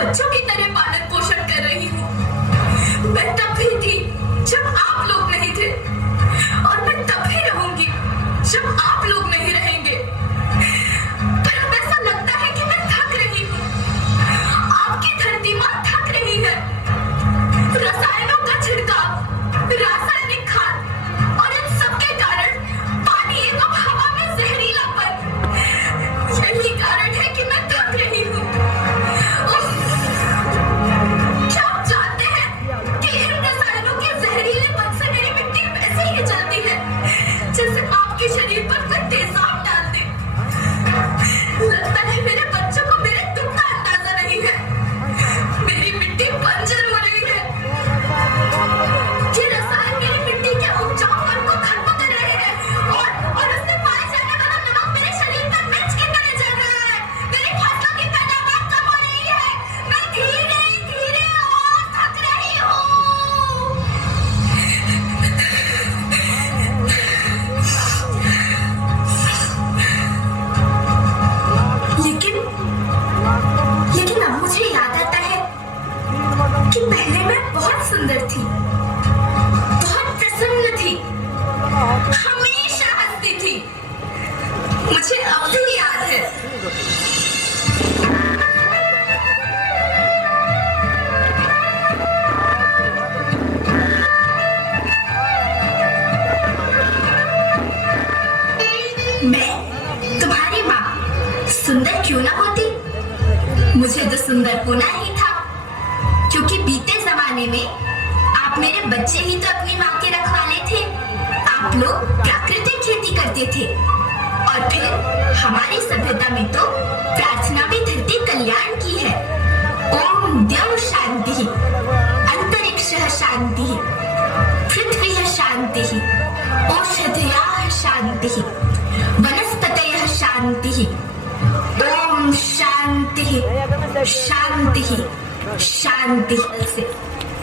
बच्चों की तरह पालन पोषण कर रही हूँ। मैं तब भी थी जब आप लोग नहीं थे, और मैं तब भी रहूंगी जब आप लोग नहीं रहेंगे। पर अब ऐसा लगता है कि मैं थक रही हूँ। आपकी धरती माँ थक रही है। रसायनों का छिड़काव, रासायनिक खाद और इन सबके कारण पानी एवं हवा में जहरीलापन, यही कारण है कि मैं थक रही हूँ। क्या आप जानते हैं कि इन रसायनों के जहरीलेपन से मेरी मिट्टी वैसे ही जलती है जैसे आपके शरीर पर कोई तेजाब डाल दे। लगता है मेरे बच्चों को मेरे दुख का अंदाजा नहीं है। मेरी मिट्टी बंजर हो रही है। ये रसायन मेरी मिट्टी के उपजाऊपन को खत्म कर रहे हैं और उससे पाए जाने वाला नमक मेरे शरीर पर मिर्च की तरह जल रहा है। मेरी फसलों की पैदावार कम हो रही है। मैं धीरे धीरे और थक रही हूँ। लेकिन अब मुझे याद आता है कि पहले मैं बहुत सुंदर थी, बहुत प्रसन्न थी, हमेशा हंसती थी। मुझे अब भी याद है। मैं तुम्हारी माँ सुंदर क्यों ना होती, मुझे तो सुंदर होना ही था, क्योंकि बीते जमाने में आप मेरे बच्चे ही तो अपनी माँ के रखवाले थे। आप लोग प्राकृतिक खेती करते थे, और फिर हमारी सभ्यता में तो प्रार्थना भी धरती कल्याण की है। ओम द्यौः शांति, अंतरिक्षः शांति, पृथ्वी शांति, औषधयः शांति, वनस्पतयः शांति। ओम शांति शांति शांति से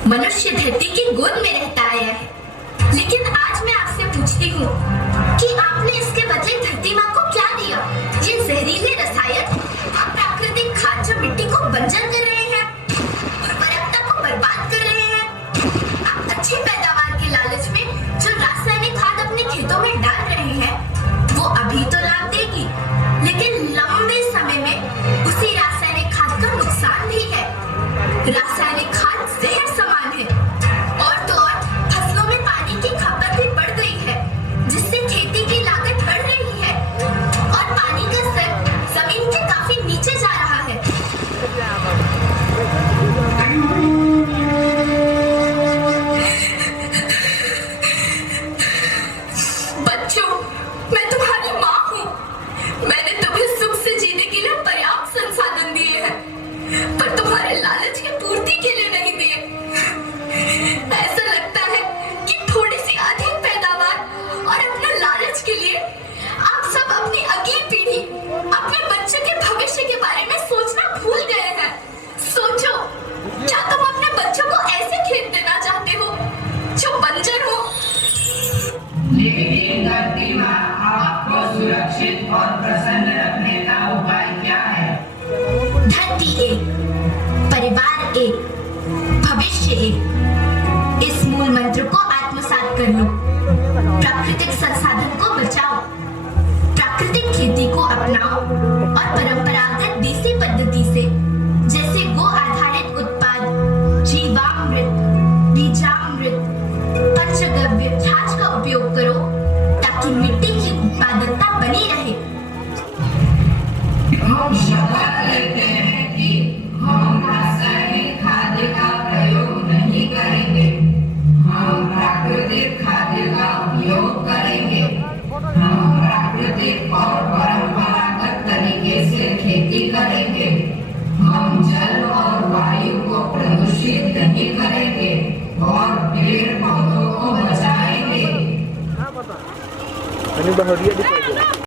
मनुष्य धरती की गोद में रहता आया है। लेकिन आज मैं आपसे पूछती हूँ कि आपने इसके बदले धरती माँ को क्या दिया? ये जहरीले रसायन और प्राकृतिक खाद जो मिट्टी को बंजर कर रहे हैं, उर्वरकता को बर्बाद कर रहे हैं। आप अच्छी पैदावार के लालच में जो रासायनिक खाद अपने खेतों में डाल रहे हैं, वो अभी तो लाभ देगी, लेकिन लंबे समय में उसी रासायनिक खाद का नुकसान भी है। रासायनिक खाद जहर समान है, और तो और फसलों में पानी की खपत भी बढ़ गई है, जिससे खेती की लागत बढ़ रही है और पानी का स्तर जमीन के काफी नीचे जा रहा है। बच्चों, मैं तुम्हारी माँ हूँ। मैंने तुम्हें सुख से जीने के लिए पर्याप्त संसाधन दिए हैं, पर तुम्हारे लालच की पूर्ति के लिए नहीं दिए। ऐसा लगता है कि थोड़ी सी अधिक पैदावार और अपने लालच के लिए आप सब अपनी अगली पीढ़ी, अपने बच्चे के भविष्य के बारे में सोचना भूल गए हैं। सोचो, क्या तुम अपने बच्चों को ऐसे खेत देना चाहते हो जो बंजर हो? लेकिन धरती माँ आपको सुरक्षित और प्रसन्न रखने का उपाय क्या है? धरती एक, परिवार एक, भविष्य एक। इस मूल मंत्र को आत्मसात कर लो। प्राकृतिक संसाधन को बचाओ, प्राकृतिक खेती को अपनाओ और परंपरागत देसी पद्धति से, जैसे गो आधारित उत्पाद, जीवामृत, बीजामृत, पंचगव्य छाछ का उपयोग करो, ताकि मिट्टी की उत्पादकता बनी रहे। हम शपथ लेते हैं कि हम रासायनिक खाद्य का प्रयोग नहीं करेंगे। हम प्राकृतिक खाद्य का उपयोग करेंगे। हम प्राकृतिक और परंपरागत तरीके से खेती करेंगे। हम जल और वायु को प्रदूषित नहीं करेंगे और पेड़ पौधों को बचाएंगे।